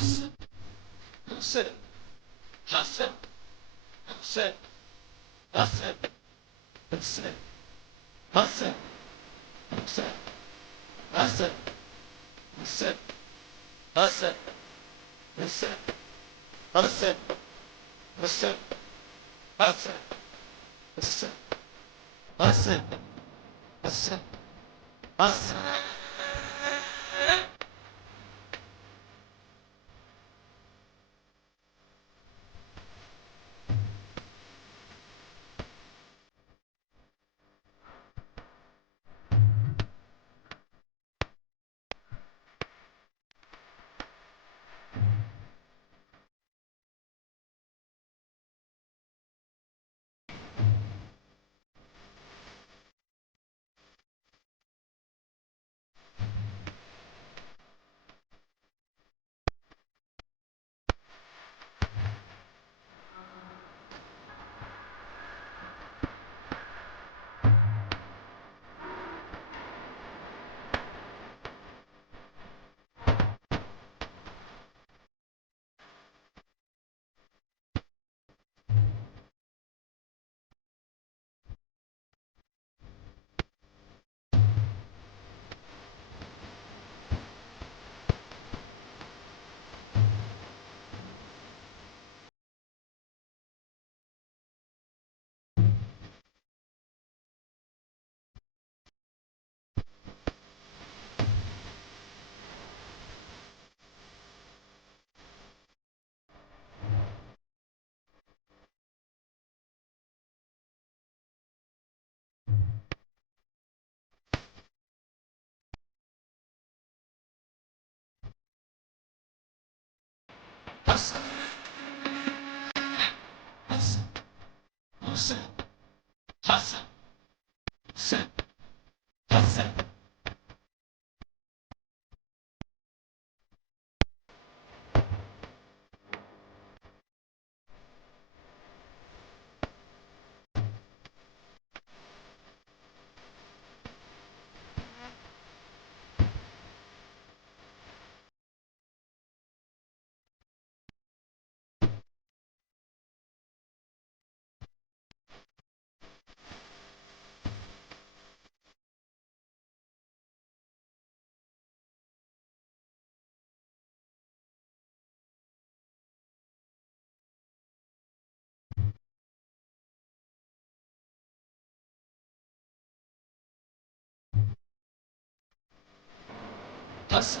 Hassan, Hassan, Hassan, Hassan, Hassan, Hassan, Hassan, Hassan, Hassan, Hassan, Hassan, Hassan, Hassan, Hassan, Hassan, Hassan, Hassan, Hassan, Hassan. 朝朝朝朝ます。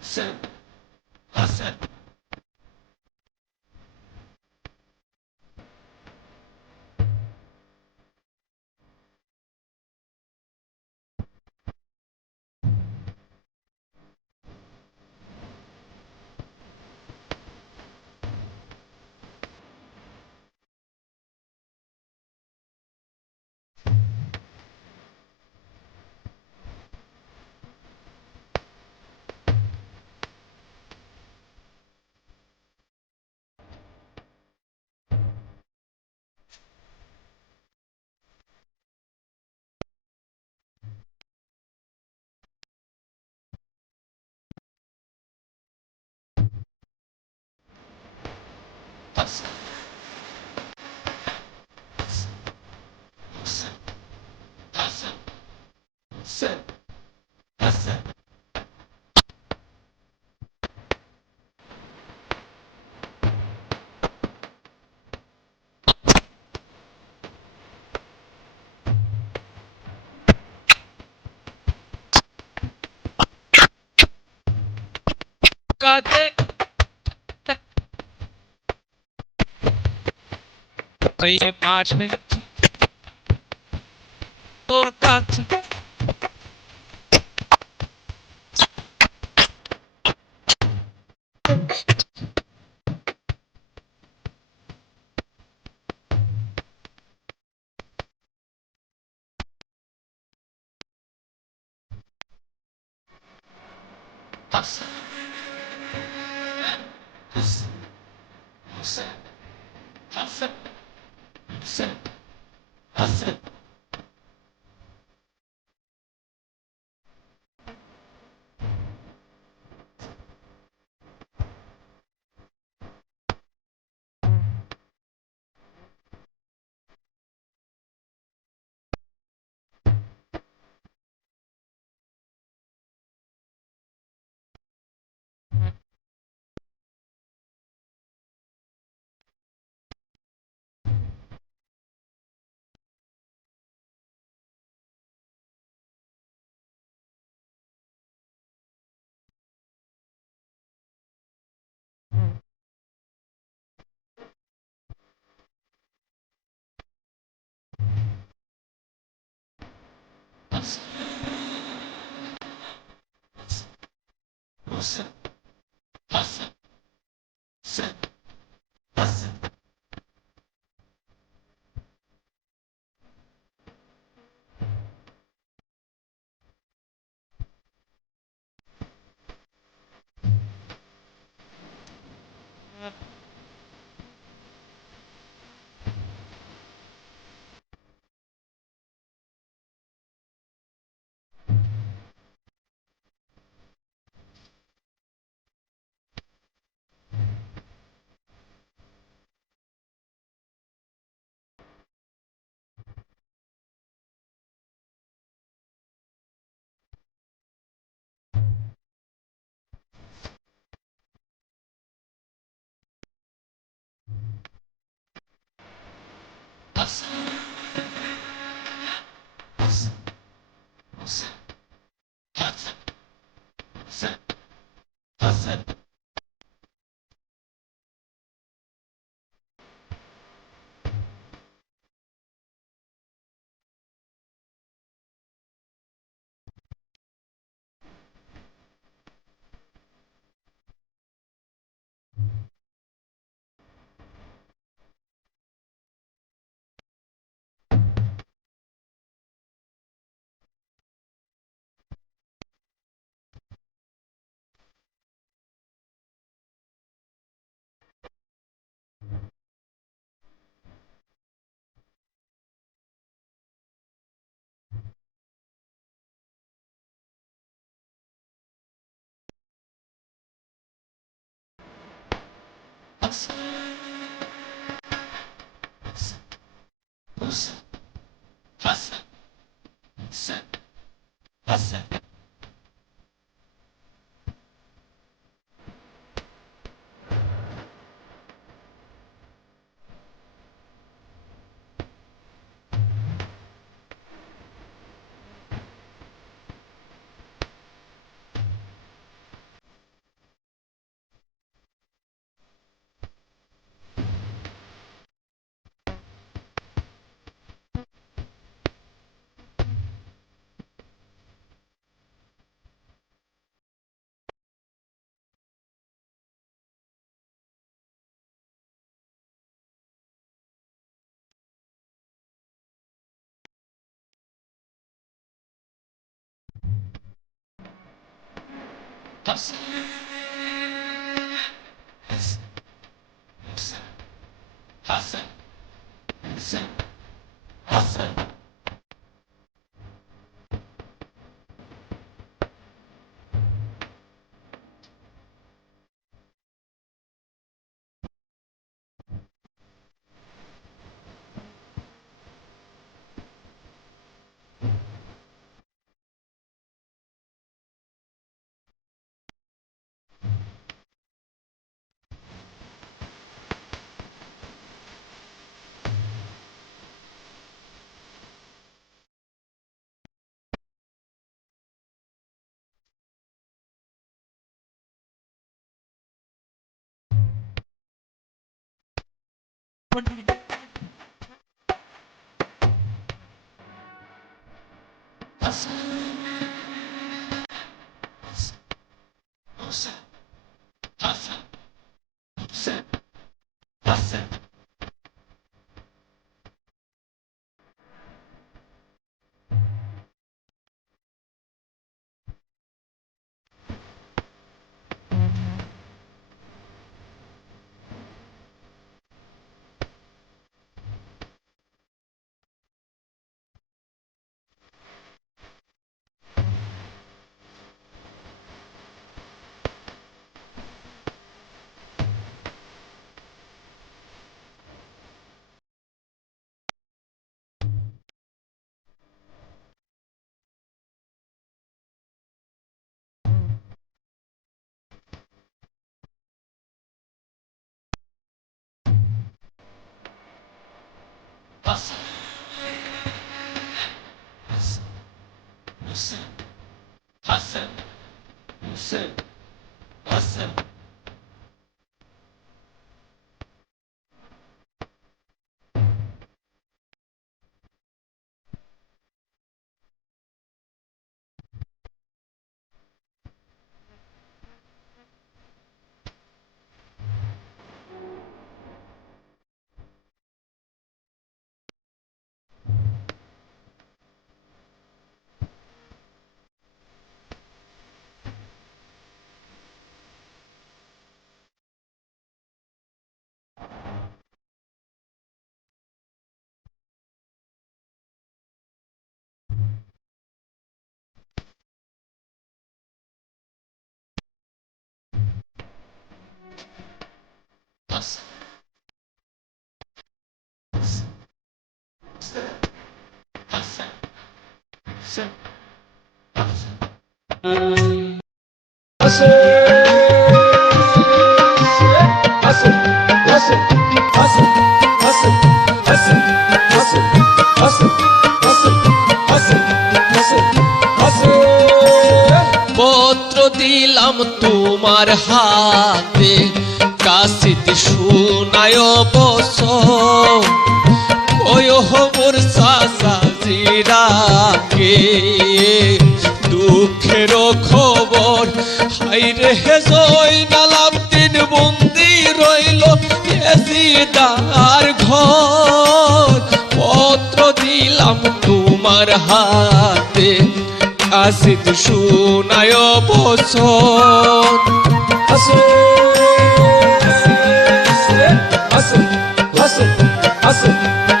Seven. Listen. Listen. Got it. ये पाँच minute और yaptık. ます。ます。パス。パス。Psst. Psst. Psst. Hassan. Hassan. Hassan. Awesome. পত্র দিলাম তোমার হাতে কাশিত শুনায় বস ওই মোর সাজিরাকে দুঃখের খবর। হাইরে জয়নালাম দিন বন্দি রইল এজিদার ঘর। পত্র দিলাম তোমার হাতে, আসিত শুনায় বছর লেখন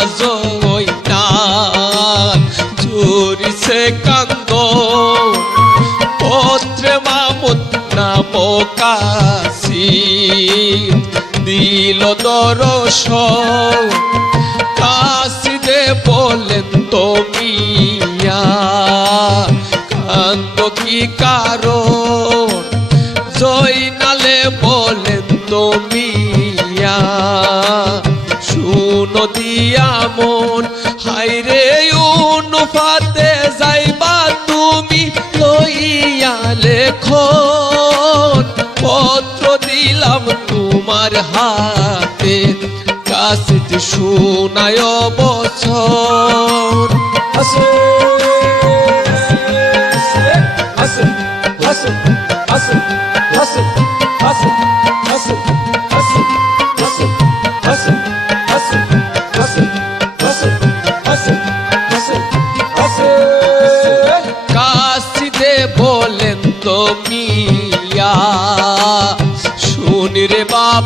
লেখিয়া জয়না চুরিছে কান্দ কাশি। দিল দরস কাশি দে বলেন তো মিয়া। কান্দ কি জয়নালে বলেন শুনো দিয়া মন। হাইরে অনুপাতে যাইবা তুমি, লইয়া লেখন। পত্র দিলাম তোমার হাতে কাশিত শুনায় বছর কাশিতে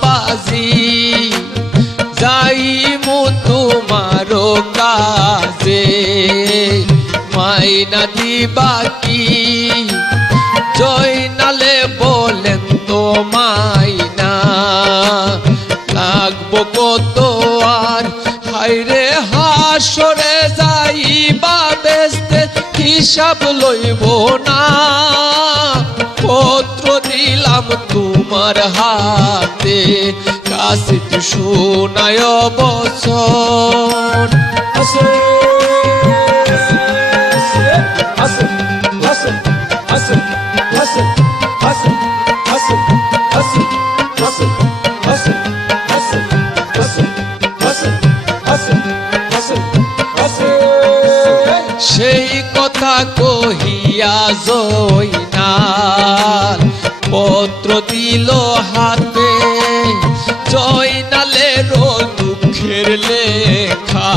রে যাই কাজে। মাইনা দিবা কি? জয়নালে বলেন তো মাইনা, লাগবো কত আর? হাইরে হাসরে যাইবা বেসতে, হিসাব লইব না। পত্র দিলাম তোমার হাতে কাশিত শোনায় বছর সেই কথা কহিয়া যৌ দিল হাতে। জয়নালের দুঃখের লেখা।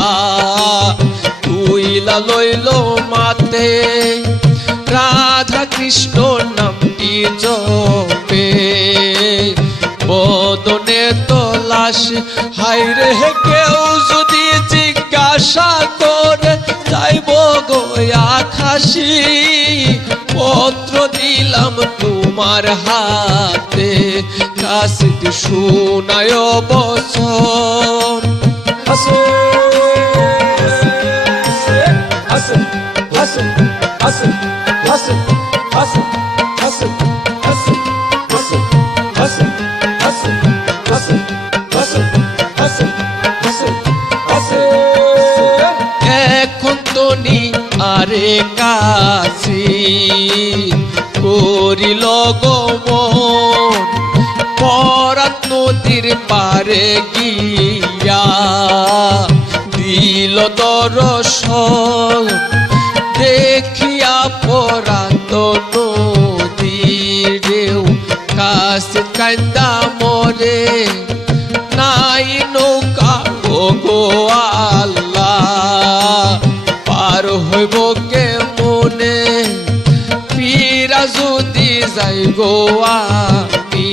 তুইলা লইল মাতে। রাধা কৃষ্ণ নামটি জপে। বদনে তলাশ হাইরে কেউ যদি জিজ্ঞাসা করে, যাইব গোয়া খাসি পত্র দিলাম তোমার হাতে কাশিত শোনায় বছর এখন তো নি আরে কাছে করিল গমন পরাত নদীর পারে গিয়া দিল দর্শন। দেখিয়া পরাত নদীর ঢেউ কাছে কান্দা মরে। নাই নৌকা গো আল্লাহ, পার হইব যাই গো আমি।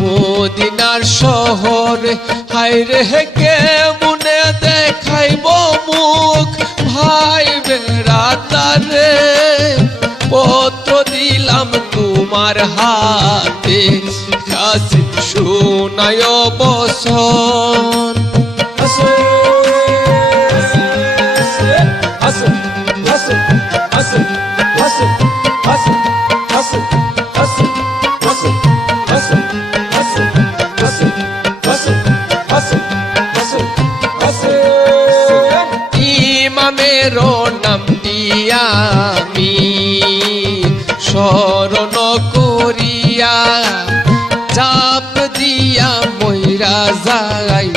মদিনার শহরে হাইরে কে মনে দেখাইব মুখ? ভাই বেড়াতারে পত্র দিলাম তোমার হাতে। শোনায় বসন ইমামের ময়রা যাই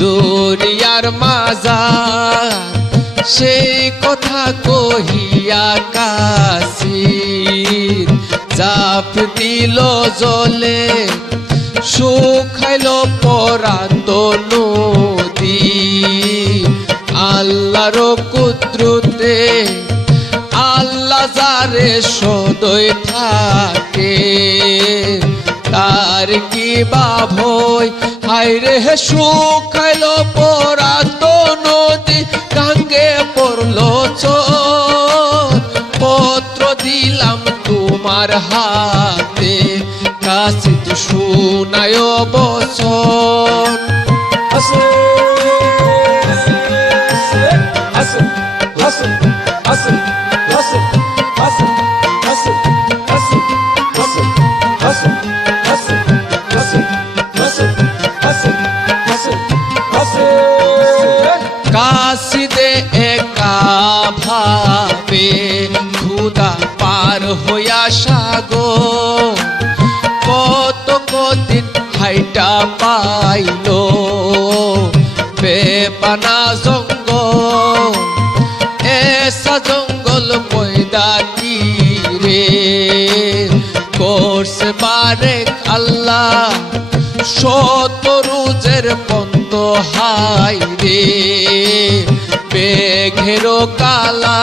দরিয়ার মাজা সেই কথা কহিয়া কাশি চাপ দিল জলে শুখাইল পরাত নদী। আল্লাহর কুদ্রুতে আল্লাহ যারে সদয় থাকে। তার কি বা ভয় হাইরে শুখাইল পরাত নদী গাঙ্গে পড়ল পত্র দিলাম তোমার হাতে, কাছে কাশিত শোনায় বছর পাইল বেপানা জঙ্গল, এসা জঙ্গল ময়দানি রে। করছে বারেক আল্লাহ শতরুজের পন্ত হাই রে। বেঘেরো কালা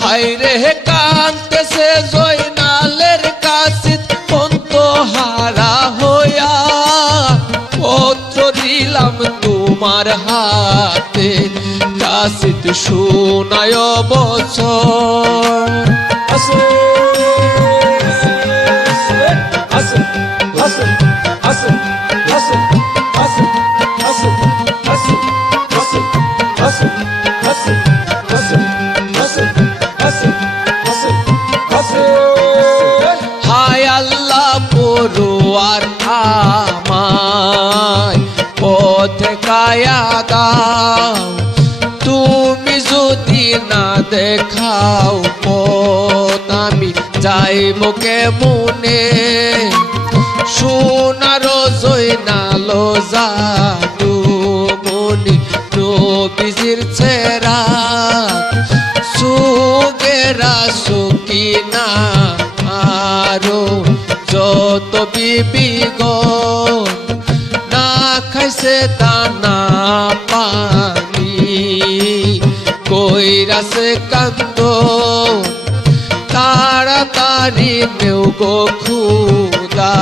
হাই রে কান্তেছে জয়নালের কাশিত পন্ত হারা দিলাম তোমার হাতে কাশিত শোনায় বছর হায় আল্লাহ পড়ুয়ার দাও তুমি যদি না দেখাও পথ, আমি যাইব কেমনে? সোনার জৈনালো জাদু মনি নবীজির ছেড়া। সুগেরা সুকিনা আরও যত বিবিগণ, না খাইছে দানা কইরাছে কান্দ, তাড়াতাড়ি নেও গো খুদা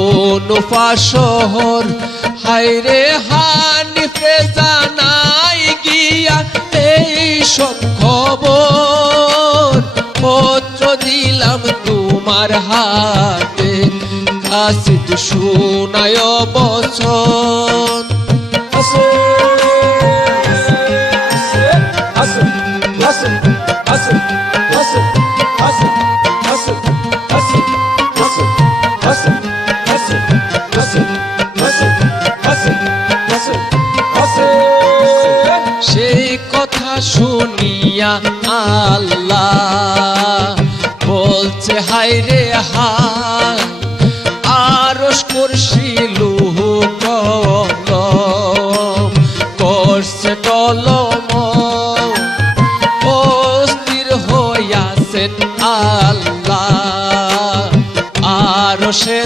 অনুফা শহর হাইরে হানিফে জানাই গিয়া এই সব খবর পত্র দিলাম তোমার হাতে। কাশিত শোনায় বছর শুনিয়া আল্লাহ বলছে হাই রে হাই আরস করছিল কলম, করছে কলম, অস্থির হইয়াছেন আল্লাহ আরও সে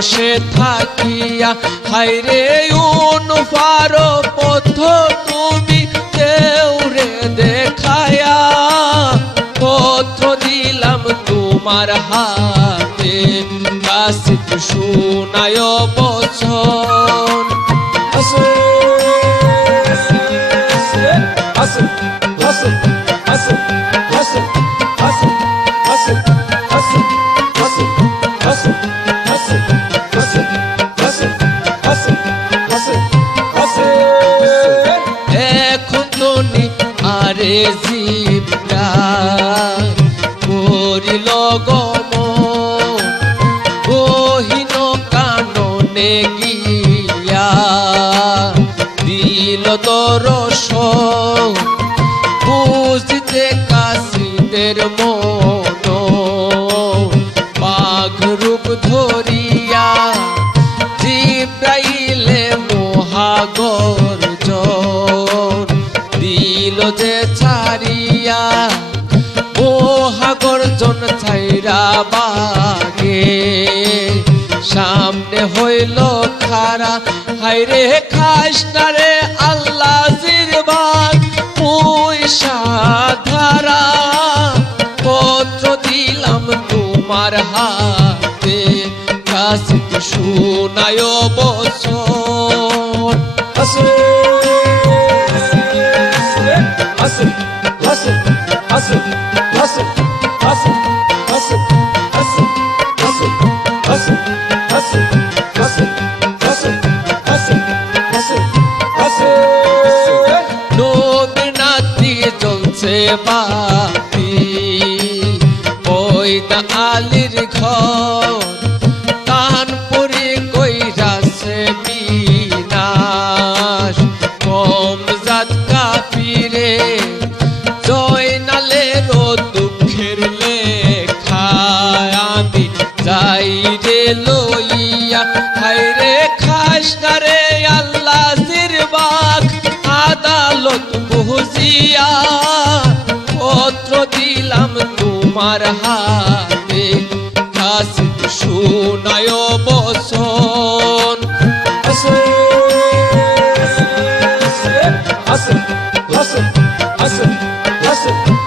আর সে থাকিয়া হাইরে পারো পথ তুমি দেউরে দেখায়া। পথ দিলাম তোমার হাতে কাশিত শুনায় বচন জিব্রা করিল গম। গহিন কাননে গিয়া দিল দরস বুঝতে কাশিদের মন সামনে হইল খারা। হাইরে খাস না রে আল্লাহ জিরবাগ পয়সা ধারা। পত্র দিলাম তোমার হাতে কাশিত শোনায় বছর hustle, সে পাপি ওই তা আলির ঘর। পেলাম তোমার হাতে খাস সুনয় বসন হাসন হাসন হাসন হাসন